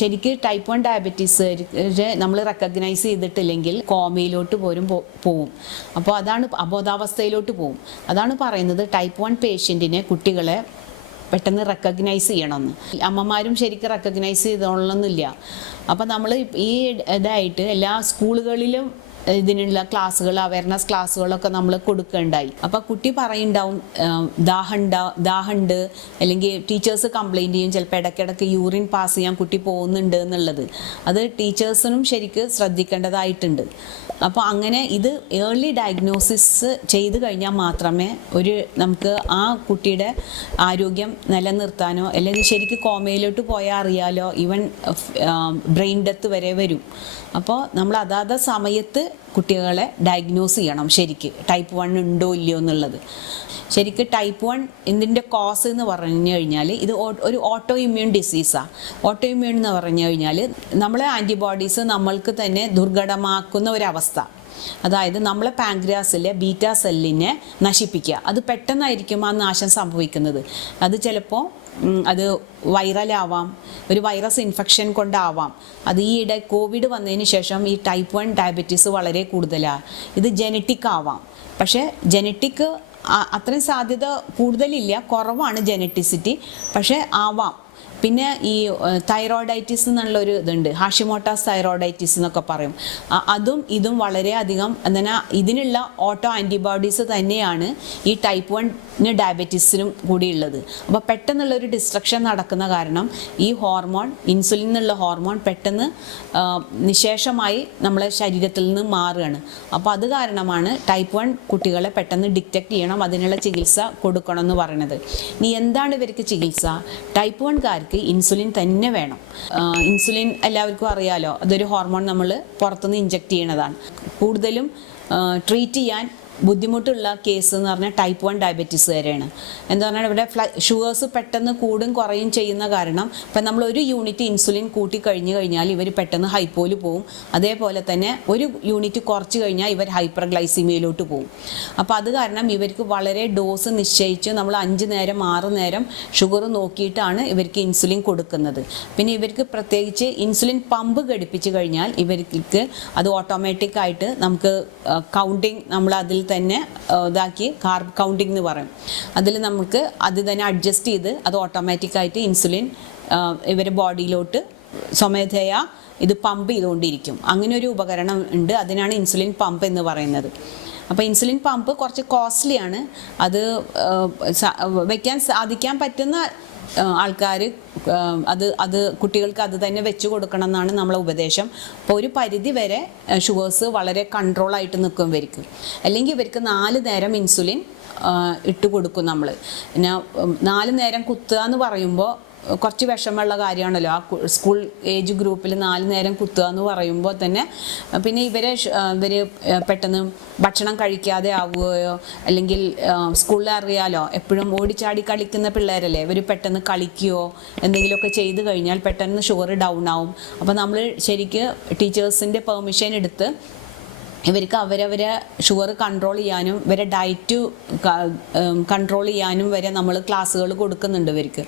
ശരിക്കും type 1 diabetes നമ്മൾ recognise ചെയ്തിട്ടില്ലെങ്കിൽ കോമയിലോട്ട് പോലും പോവും. അപ്പോൾ അതാണ് അബോധാവസ്ഥയിലോട്ട് പോവും. അതാണ് പറയുന്നത് ടൈപ്പ് 1 പേഷ്യൻറ്റിനെ കുട്ടികളെ പെട്ടെന്ന് റെക്കഗ്നൈസ് ചെയ്യണമെന്ന്. അമ്മമാരും ശരിക്കും റെക്കഗ്നൈസ് ചെയ്തോളണമെന്നില്ല. അപ്പോൾ നമ്മൾ ഈ ഇതായിട്ട് എല്ലാ സ്കൂളുകളിലും ഇതിനുള്ള ക്ലാസ്സുകൾ, അവയർനെസ് ക്ലാസ്സുകളൊക്കെ നമ്മൾ കൊടുക്കുകയുണ്ടായി. അപ്പോൾ കുട്ടി പറയുണ്ടാവും ദാഹമുണ്ട്, അല്ലെങ്കിൽ ടീച്ചേഴ്സ് കംപ്ലയിൻറ്റ് ചെയ്യും, ചിലപ്പോൾ ഇടയ്ക്കിടയ്ക്ക് യൂറിൻ പാസ് ചെയ്യാൻ കുട്ടി പോകുന്നുണ്ട് എന്നുള്ളത്. അത് ടീച്ചേഴ്സിനും ശരിക്ക് ശ്രദ്ധിക്കേണ്ടതായിട്ടുണ്ട്. അപ്പോൾ അങ്ങനെ ഇത് ഏർലി ഡയഗ്നോസിസ് ചെയ്ത് കഴിഞ്ഞാൽ മാത്രമേ നമുക്ക് ആ കുട്ടിയുടെ ആരോഗ്യം നിലനിർത്താനോ, അല്ലെങ്കിൽ ശരിക്കും കോമയിലോട്ട് പോയാൽ അറിയാലോ, ഈവൻ ബ്രെയിൻ ഡെത്ത് വരെ വരും. അപ്പോൾ നമ്മൾ അതാത് സമയത്ത് കുട്ടികളെ ഡയഗ്നോസ് ചെയ്യണം ശരിക്ക് ടൈപ്പ് 1 ഉണ്ടോ ഇല്ലയോ എന്നുള്ളത്. ശരിക്കും ടൈപ്പ് 1 ഇതിൻ്റെ കോസ് എന്ന് പറഞ്ഞു കഴിഞ്ഞാൽ ഇത് ഒരു ഓട്ടോ ഇമ്മ്യൂൺ ഡിസീസാണ്. ഓട്ടോ ഇമ്മ്യൂൺ എന്ന് പറഞ്ഞു കഴിഞ്ഞാൽ നമ്മളെ ആൻറ്റിബോഡീസ് നമ്മൾക്ക് തന്നെ ദുർഘടമാക്കുന്ന ഒരവസ്ഥ. അതായത് നമ്മളെ പാൻക്രിയാസിലെ ബീറ്റാ സെല്ലിനെ നശിപ്പിക്കുക. അത് പെട്ടെന്നായിരിക്കും ആ നാശം സംഭവിക്കുന്നത്. അത് ചിലപ്പോൾ അത് വൈറലാവാം, ഒരു വൈറസ് ഇൻഫെക്ഷൻ കൊണ്ടാവാം. അത് ഈയിടെ കോവിഡ് വന്നതിന് ശേഷം ഈ ടൈപ്പ് 1 ഡയബറ്റീസ് വളരെ കൂടുതലാണ്. ഇത് ജനറ്റിക് ആവാം. പക്ഷേ ജനറ്റിക് അത്രയും സാധ്യത കൂടുതലില്ല, കുറവാണ് ജനറ്റിസിറ്റി, പക്ഷേ ആവാം. പിന്നെ ഈ തൈറോയിഡൈറ്റിസ് എന്നുള്ളൊരു ഇതുണ്ട്, ഹാഷിമോട്ടോസ് തൈറോയിഡൈറ്റിസ് എന്നൊക്കെ പറയും. ഇതും വളരെയധികം ഇതിനുള്ള ഓട്ടോ ആൻറ്റിബോഡീസ് തന്നെയാണ് ഈ ടൈപ്പ് 1 ഡയബറ്റീസിനും കൂടിയുള്ളത്. അപ്പോൾ പെട്ടെന്നുള്ളൊരു ഡിസ്ട്രക്ഷൻ നടക്കുന്ന കാരണം ഈ ഹോർമോൺ, ഇൻസുലിൻ എന്നുള്ള ഹോർമോൺ പെട്ടെന്ന് നിശേഷമായി നമ്മളെ ശരീരത്തിൽ നിന്ന് മാറുകയാണ്. അപ്പോൾ അത് കാരണമാണ് ടൈപ്പ് 1 കുട്ടികളെ പെട്ടെന്ന് ഡിറ്റക്ട് ചെയ്യണം, അതിനുള്ള ചികിത്സ കൊടുക്കണം എന്ന് പറയുന്നത്. ഇനി എന്താണ് ഇവർക്ക് ചികിത്സ? ടൈപ്പ് 1 ഇൻസുലിൻ തന്നെ വേണം. ഇൻസുലിൻ എല്ലാവർക്കും അറിയാലോ, അതൊരു ഹോർമോൺ നമ്മൾ പുറത്തുനിന്ന് ഇഞ്ചെക്ട് ചെയ്യണതാണ്. കൂടുതലും ട്രീറ്റ് ചെയ്യാൻ ബുദ്ധിമുട്ടുള്ള കേസ് എന്ന് പറഞ്ഞാൽ ടൈപ്പ് 1 ഡയബറ്റീസുകാരെയാണ്. എന്താ പറഞ്ഞാൽ ഇവിടെ ഷുഗേഴ്സ് പെട്ടെന്ന് കൂടും കുറയും ചെയ്യുന്ന കാരണം ഇപ്പം നമ്മൾ ഒരു യൂണിറ്റ് ഇൻസുലിൻ കൂട്ടി കഴിഞ്ഞാൽ ഇവർ പെട്ടെന്ന് ഹൈപ്പോയിൽ പോവും. അതേപോലെ തന്നെ ഒരു യൂണിറ്റ് കുറച്ച് കഴിഞ്ഞാൽ ഇവർ ഹൈപ്പർഗ്ലൈസീമിയയിലോട്ട് പോവും. അപ്പോൾ അത് കാരണം ഇവർക്ക് വളരെ ഡോസ് നിശ്ചയിച്ച് നമ്മൾ 5 നേരം 6 നേരം ഷുഗർ നോക്കിയിട്ടാണ് ഇവർക്ക് ഇൻസുലിൻ കൊടുക്കുന്നത്. പിന്നെ ഇവർക്ക് പ്രത്യേകിച്ച് ഇൻസുലിൻ പമ്പ് ഘടിപ്പിച്ച് കഴിഞ്ഞാൽ ഇവർക്ക് അത് ഓട്ടോമാറ്റിക്കായിട്ട് നമുക്ക് കൗണ്ടിങ് നമ്മൾ അതിൽ തന്നെ ഇതാക്കി കാർബ് കൗണ്ടിങ് എന്ന് പറയും. അതിൽ നമുക്ക് അത് തന്നെ അഡ്ജസ്റ്റ് ചെയ്ത് അത് ഓട്ടോമാറ്റിക്കായിട്ട് ഇൻസുലിൻ ഇവരുടെ ബോഡിയിലോട്ട് സ്വമേധയാ ഇത് പമ്പ് ചെയ്തുകൊണ്ടിരിക്കും. അങ്ങനെ ഒരു ഉപകരണം ഉണ്ട്, അതിനാണ് ഇൻസുലിൻ പമ്പ് എന്ന് പറയുന്നത്. അപ്പോൾ ഇൻസുലിൻ പമ്പ് കുറച്ച് കോസ്റ്റ്ലിയാണ്. അത് വയ്ക്കാൻ സാധിക്കാൻ പറ്റുന്ന ആൾക്കാർ അത് കുട്ടികൾക്ക് അത് തന്നെ വെച്ച് കൊടുക്കണം എന്നാണ് നമ്മളെ ഉപദേശം. അപ്പോൾ ഒരു പരിധി വരെ ഷുഗേഴ്സ് വളരെ കൺട്രോളായിട്ട് നിൽക്കും ഇവർക്ക്. അല്ലെങ്കിൽ ഇവർക്ക് 4 നേരം ഇൻസുലിൻ ഇട്ട് കൊടുക്കും നമ്മൾ. പിന്നെ 4 നേരം കുത്തുക എന്ന് പറയുമ്പോൾ കുറച്ച് വിഷമമുള്ള കാര്യമാണല്ലോ. ആ സ്കൂൾ ഏജ് ഗ്രൂപ്പിൽ 4 നേരം കുത്തുക എന്ന് പറയുമ്പോൾ തന്നെ പിന്നെ ഇവർ പെട്ടെന്ന് ഭക്ഷണം കഴിക്കാതെ ആവുകയോ, അല്ലെങ്കിൽ സ്കൂളിൽ അറിയാലോ എപ്പോഴും ഓടിച്ചാടി കളിക്കുന്ന പിള്ളേരല്ലേ, ഇവർ പെട്ടെന്ന് കളിക്കുകയോ എന്തെങ്കിലുമൊക്കെ ചെയ്ത് കഴിഞ്ഞാൽ പെട്ടെന്ന് ഷുഗർ ഡൗൺ ആവും. അപ്പോൾ നമ്മൾ ശരിക്ക് ടീച്ചേഴ്സിൻ്റെ പെർമിഷൻ എടുത്ത് ഇവർക്ക് അവരവരെ ഷുഗർ കൺട്രോൾ ചെയ്യാനും ഇവരെ ഡയറ്റ് കൺട്രോൾ ചെയ്യാനും വരെ നമ്മൾ ക്ലാസ്സുകൾ കൊടുക്കുന്നുണ്ട് ഇവർക്ക്.